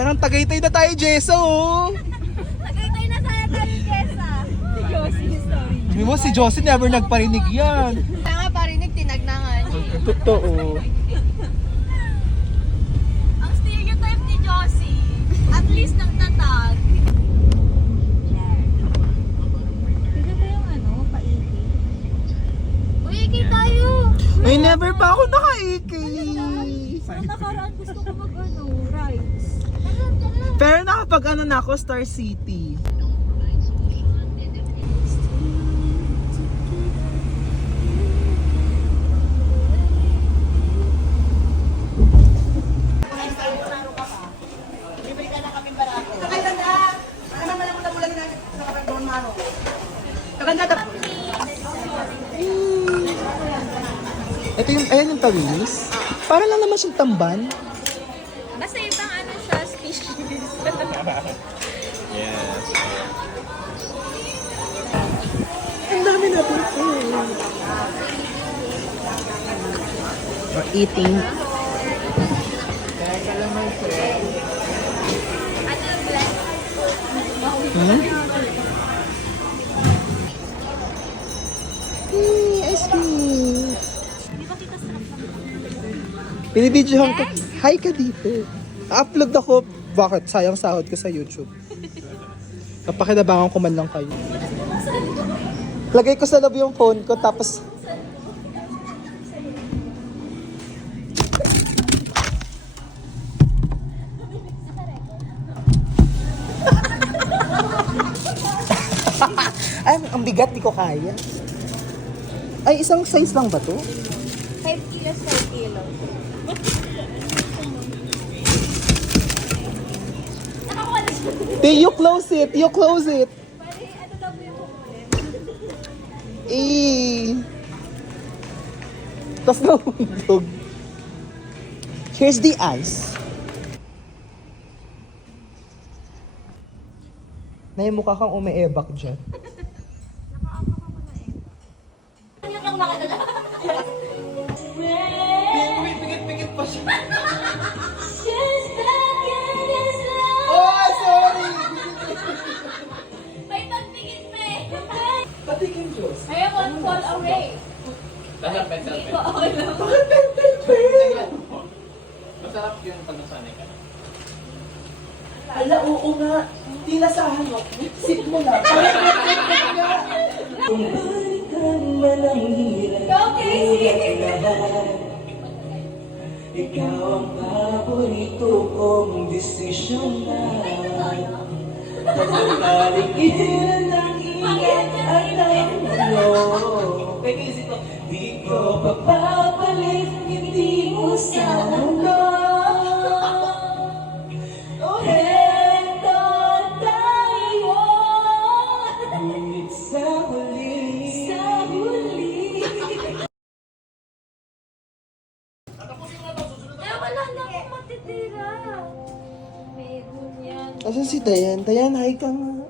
Parang Tagaytay na tayo, Jessa, oh. Tagaytay na sana tayo, Jessa. Si Josie story. Sabi mo, si Josie never nagparinig yan. Kaya nga parinig, tinagnangan. Totoo. Ang stereotype ni Josie, at least ng tatag. Tignan ba yung ano, paiki? Uy, iki tayo! Ay, never pa ako naka-iki. Nung nakaraan gusto ko mag-ano, rides. Pero nakapag ano na ako, Star City. Ito yung, ayan yung tawilis. Para lang naman siyang tamban. Basta ibang ano siya, species. Yes. Ang dami na po. We're eating. Ice cream. Pinibidyohan ko. Hi ka dito. Upload ako. Bakit? Sayang sahod ko sa YouTube. Napakinabangan ko man lang kayo. Lagay ko sa loob yung phone ko tapos ay, ang bigat, di ko kaya. Ay, isang size lang ba to? 5 kilos, 5 kilos. Nakakuha na siya. You close it. You close it. Pare, ano daw po yung kukulit? Tapos nahundog. Here's the ice. Mukha kang umeebak dyan. Yung kang nakadala. Pigit pa siya. Just back in his life. Oh, sorry! May pagpigit pa eh. Patikin, Diyos. I won't fall away. Basta pencil pen. Okay lang. Bakit pentel? Masarap yun pag nasanay ka na. Ala, oo nga. Tinasahan mo. Sit mo na. Go, Casey! Ikaw ang paborito kong desisyon na Tagalingin ang ingat at ang ulo Di ko papapalit, hindi mo sa mundo Heto tayo Ngunit sa huli Eh, wala na akong matitira. Meron yan. Asan si Dayan? Dayan, hi ka nga.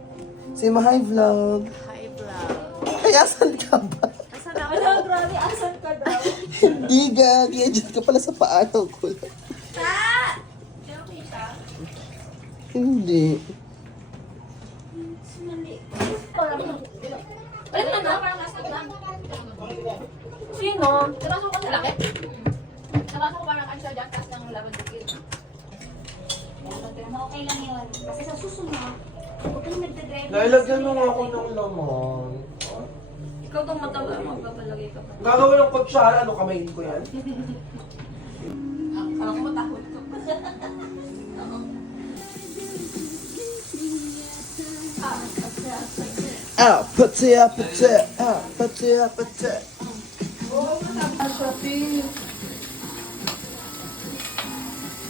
Si Mahay Vlog. Hi, vlog. Ay, asan ka ba? Asan na? Wala, grabe. Asan ka daw? Hindi ga. Kaya ka pala sa paano ko. Ta! Okay siya? Hindi. Mali. Wala naman na. Parang nasa lang. Sino? Nabasa ko sa laki? Nabasa ko parang answer dyan, tas ng laban sa kill. Okay lang yun. Kasi sa susunod, huwag kang nagdadrive. Lalagyan mo nga ako ng laman. Ikaw kung mataba, magpapalagay ka pa. Gagawin ng kutsara, ano kamayin ko yan? Ako matakot ko. Pati.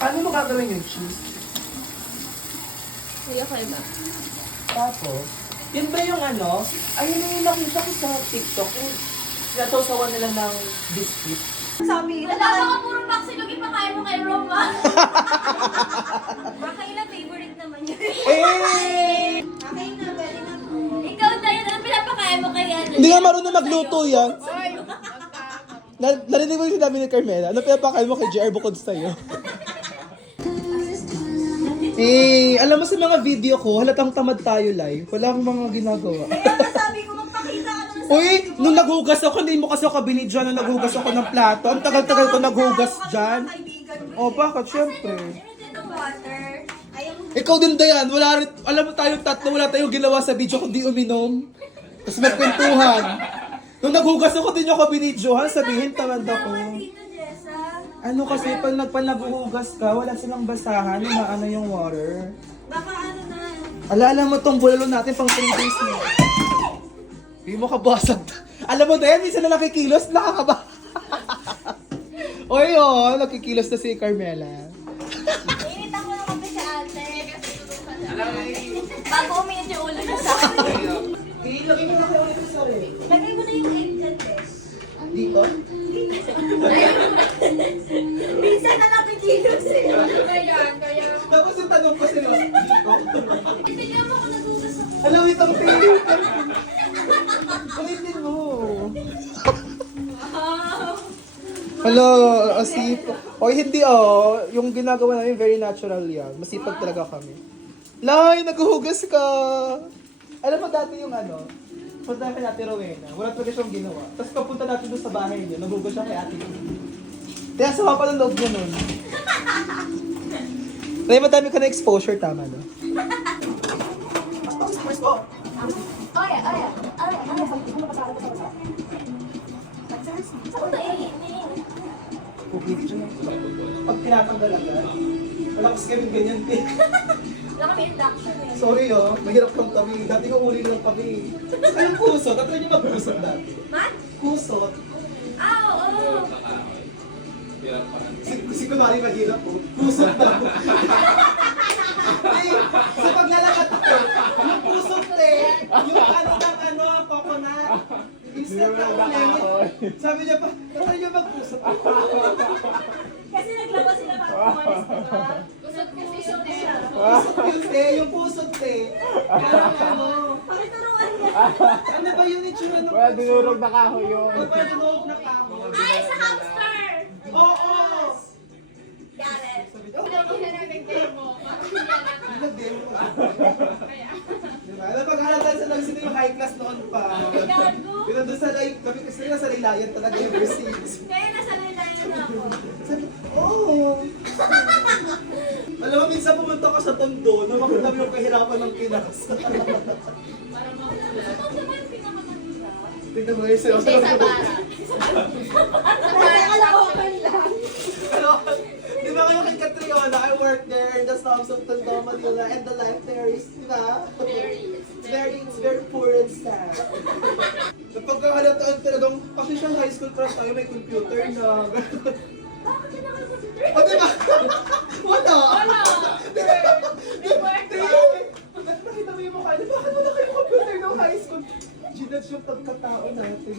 Ano mo gagawin yung cheese? Kuya, kayo ba? Tapos, yun ba yung ano? Ayun na yung nakita ko sa TikTok. Yung natosawan nila ng biscuit. Sabi, nabasa ka puro maxilog ipakain mo kay Roma. Baka ilang favorite naman yun. Eh! Kakain na, pwede na po. Ikaw tayo, anong pinapakain mo kay ano? Hindi nga marunong magluto yan. Narinig mo yung sinabi ni Carmela. Ano pinapakain mo kay JR bukod sa'yo? alam mo sa mga video ko, halatang tamad tayo live. Wala akong mga ginagawa. Kaya sabi ko, magpakita ka naman sa Uy, nung naghugas ako, hindi mo kasi ako binidyo nung naghugas ako ng plato. Ang tagal-tagal ko naghugas dyan. O, bakit? Siyempre. ng water. Ayaw mo. Ikaw din, Dayan. Wala rin, alam mo tayong tatlo, wala tayong ginawa sa video kundi uminom. Tapos magkwentuhan. Nung naghugas ako, din ako binidyohan. Sabihin, tamad ako. Tita Jessa. Ano kasi, pag naghugas ka, wala silang basahan, ano yung water. Baka ano na. Alala mo tong bulalo natin pang 3 days na. Hindi mo kabasag. Alam mo, Dayan, minsan na nakikilos, nakakaba. Oy, nakikilos na si Carmela. Initan ko ng kape sa ate. Alam mo, Bago uminit yung ulo niya sa akin. Ilagay mo na kayo ulit sa rin. Lagay mo na yung egg dyan, Bes. Dito? Minsan na napikilos eh. Kaya... Tapos yung tanong ko sila, dito? Tignan mo kung nagugas ako. Alam mo itong favorite. Ulitin mo. Hello, asip. Oy, hindi yung ginagawa namin very natural yan. Masipag talaga kami. Lai, naghuhugas ka. Alam mo dati yung punta kay Ate Rowena. Wala talaga siyang ginawa. Tapos papunta natin doon sa bahay niya, naghuhugas siya kay Ate Rowena. Kaya sa pa ng loob niya nun. Kaya madami ka na exposure, tama no? Aya. Saan na iinin? Pag tinatanggal agad, wala kasi kami ganyan din. Wala kami induction eh. Sorry mahirap lang kami. Dati ko uli lang kami. Saka yung kusot, at niyo mag-kusot dati. Man? Kusot. Ah, oo. hirap pa. Si Kumari mahirap po. Kusot na po. Sa paglalakad ako, yung kusot yung coconut. Instant na ulit. Sabi niya pa, tatry niyo mag-kusot. Kasi naglabas sila para kumalis, diba? Kusot siya. Kusot yun yung kusot Parang Pakituruan niya. ano ba yun itsura nung Wala, dinurog na kahoy yun. Wala dinurog na kahoy. Ay, sa hamster! Oo! Gareth. Nag-demo. Nag-demo ka. Diba? Alam, paghalatan sa lang sila yung high class noon pa. Gago. Pero doon sa live, kami kasi nasa Lilayan talaga yung receipts. Kaya nasa laylayan na ako. Sabi, oh! Alam mo, minsan pumunta ka sa Tondo, nung makita mo yung kahirapan ng Pinas. Para mahula. Ito ba yung pinakamaganda? Tingnan mo yung sa'yo. Hindi, sa bara. Kasi kalawakan lang. Ano? Di ba kayo kay Catriona, I work there in the slums of Tondo, Manila, and the life there is, di ba? It's very poor and sad. Napagkakalataan talagang, kasi siya high school crush tayo, may computer na. Bakit ka nakasasiter? O, di ba? Wala! Nakita mo yung mukha niya, bakit wala kayong computer ng high school? Ginad yung pagkatao natin.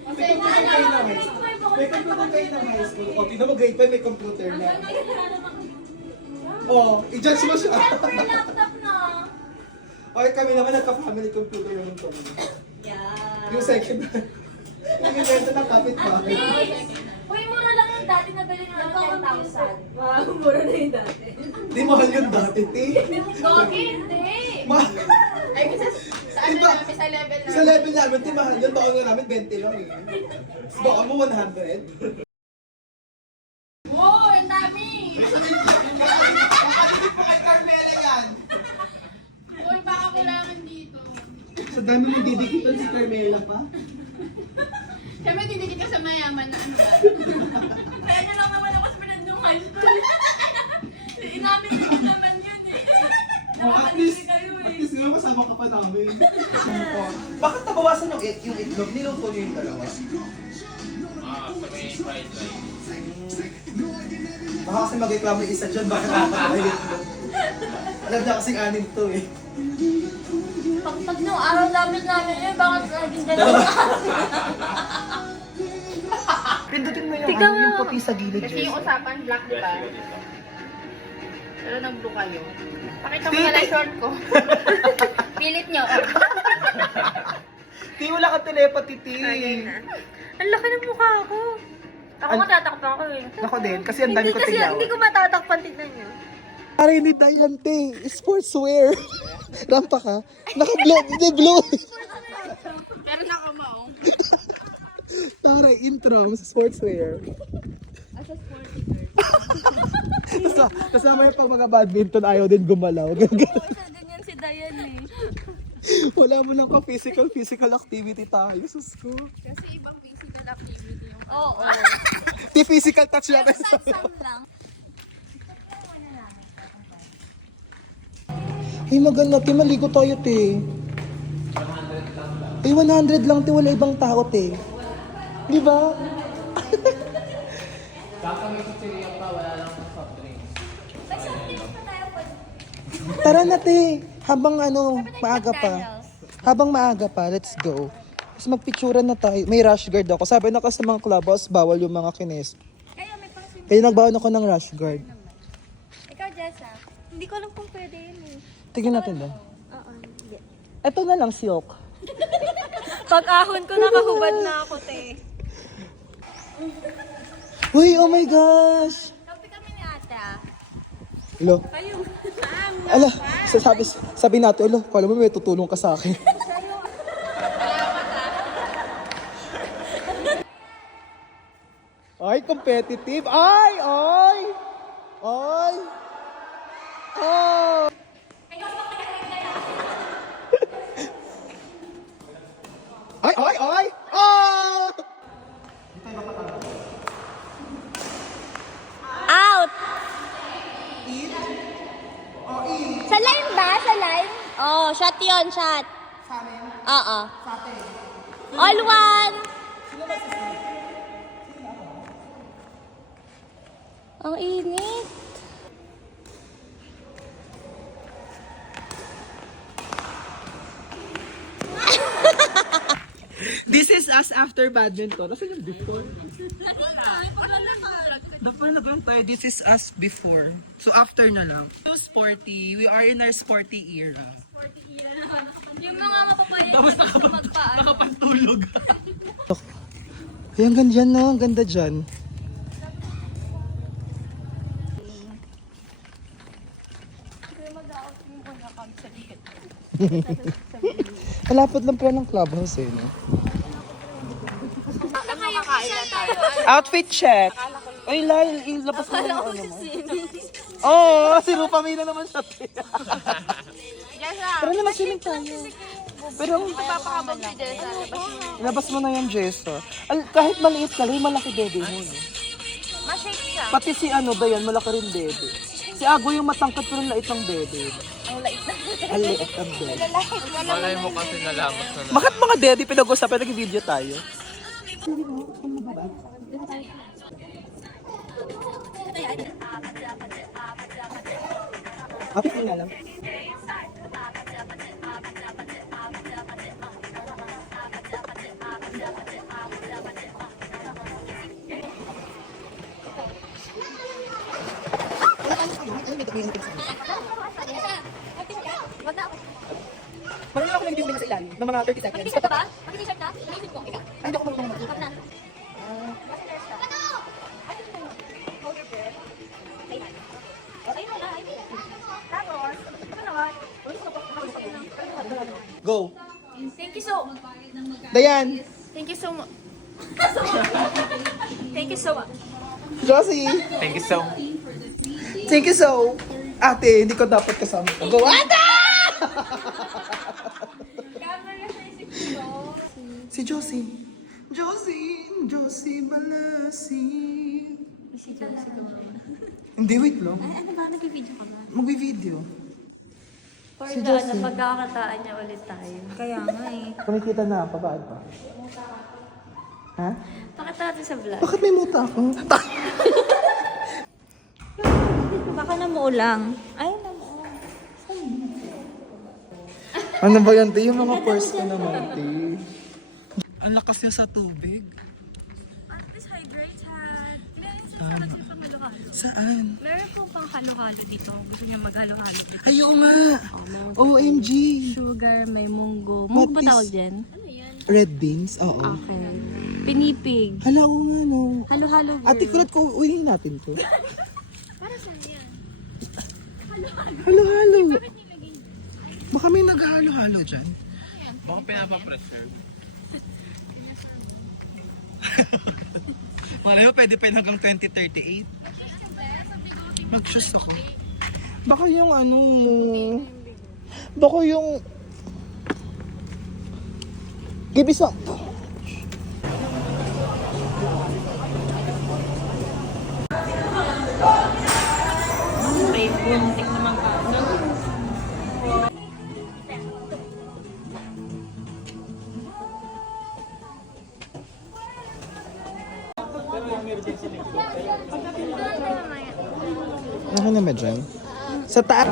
May computer kayo ng high school. May computer kayo ng high school. O, tingnan mo grade 5, may computer na. O, i-judge mo siya. May laptop na. Okay, kami naman nagka-family computer naman kami. Yeah. Yung second hand. Yung invento ng kapitbahay. Uy, mura lang yung dati nabili na 10,000. Wow, mura na yung dati. Di mahal yun dati, te. Gogi, hindi. Mahal. Ay, kasi sa ano Diba? namin, sa level namin. Sa level namin, di mahal yun. Baon nga namin, 20 lang eh. Baka mo 100. Wow, ang dami! Kay Carmela yan. Uy, baka kulangan dito. Sa dami mong didikitan si Carmela pa. Siyempre, didikit ka sa mayaman na ano ba? Kaya niya lang naman ako sa pinandong high school. Inamin niyo naman yun eh. At least nga kasama ka pa namin. Bakit nabawasan yung itlog? Niluto niyo yung dalawa? Sa may fried rice. Baka kasi mag-reklamo yung isa dyan, bakit nakakalawa yung itlog? Alam niya kasing anim to eh. Pag nung araw namin yun, bakit naging dalawa? Pindutin mo yung puti sa gilid. Kasi yung usapan black, di ba? Pero nag-blue kayo. Pakita mo Titi. na lang short ko. Pilit nyo. Ti, wala ka telepathy, Ti. Ang laki ng mukha ko. Ako An- matatakpan ko eh. Ako din, kasi ang dami ko Hindi tiglaw. ko matatakpan, tignan nyo. Pare, hindi Dayante. Sportswear. Rampa ka? Naka-blue. Hindi, blue. Pero nakamaong. Pare, intro sa sportswear. As a sporty girl. Tapos naman pag mga badminton, ayaw din gumalaw. Oo, isa din yan si Dayan eh. Wala mo lang physical activity tayo. Sus ko. Kasi ibang physical activity yung Oo. Di physical touch lang. Sam lang. Hey, maganda. Te, maligo tayo, te. 100 lang. 100 lang, te. Wala ibang tao, te. Di ba? Tara na, te. Habang maaga pa. Habang maaga pa, let's go. Tapos magpicturan na tayo. May rash guard ako. Sabi na kasi sa mga clubhouse, bawal yung mga kines. Kaya may pang swim. Kaya nagbawan ako ng rash guard. Ikaw, Jessa. Hindi ko alam kung pwede yun eh. Tignan natin ba? Oo, hindi. Ito na lang, silk. Pag-ahon ko, nakahubad na ako, te. Uy, oh my gosh! Kapi kami ni ata. Hello? Kayo. Ala, sabi natin, alo, kala mo may tutulong ka sa akin. Ay, competitive. Ay! Ay! Ay! Oh! Ay! Ay! Ay! Oh! Out! Sa line ba? Sa line? Oh, shot yun, shot. Sa amin? Oo. Sa atin? All one! Ang init. This is us after badminton. Nasaan yung before? Dapat na ganun tayo. This is us before. So after na lang. So sporty. We are in our sporty era. Yung mga mapapayag Tapos magpaan. nakapantulog. Ay, ang ganda dyan, no? Ang ganda dyan. Malapit lang pala ng clubhouse eh, no? Outfit check. Ay, Lyle, ilabas mo yung ano mo. Oo, si Rupa May na naman siya. Pero naman swimming tayo. Pero Papakabog si Jessa. ilabas mo na yung Jessa. Kahit maliit ka, malaki dede mo. Eh. Ma-shake siya. Pati si Dayan, malaki rin dede. Si Ago yung matangkad pero lait ng dede. Ang lait na. Ang liit ang dede. Malay mo kasi nalamat na lang. Bakit mga dede pinag-usapan, nag-video tayo? Kapit nga lang. Marami ako nag-video sa ilan, ng mga 30 seconds. Mag-t-shirt ka ba? Mag-t-shirt na? Naisip ko. Ikaw. Ay, hindi ako marunong Ikaw na. Go. Thank you so Dayan. Thank you so much. Thank you so much. Josie. Thank you so Thank you so. Ate, hindi ko dapat kasama ko. Go, Ate! Si Josie. Josie Balasi. Hindi, wait lang. Ano ba? Nag-video ka ba? Magbi-video. For Si the Josie. pagkakataan niya ulit tayo. Kaya nga eh. Kumikita na ako, bakit ba? Ha? Pakita natin sa vlog. Bakit may muta ako? Baka namuulang. Ay, namuulang. Ano ba yan, te? Yung mga purse ko naman, te. Ang lakas niya sa tubig. At least hydrate hat. Meron siya sa kasi pang halo-halo. Saan? Meron po pang halo-halo dito. Gusto niya mag-halo-halo dito. Ayaw nga! OMG! Sugar, may munggo. Munggo ba Matis. tawag dyan? Ano yan? Red beans? Oo. Okay. Pinipig. Hala, oo nga, no. Halo-halo girl. Ate, kulat ko, uwihin natin to. Para saan yan? dyan? Baka pinapa-pressure. Malay mo, pwede pa yun hanggang 2038. Mag-shoes ako. Baka yung ano... Baka yung... Give me some. May buntik naman ka. Ano naman dyan? Sa taas.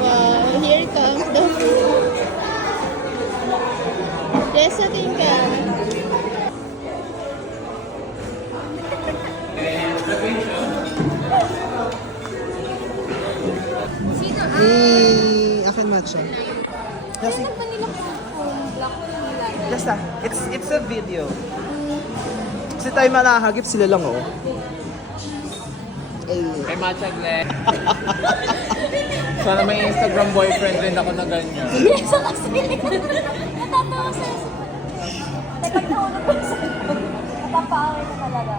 Wow, here comes the food. Yes, ating ka. Akin matcha. Kasi, basta, it's a video. Kasi tayo malahagip sila lang, oh. Kay Matcha Glenn. Sana may Instagram boyfriend rin ako na ganyan. Yes, kasi. Natatawa sa'yo. Teka, nahulog ko sa'yo. Napapaaway na talaga.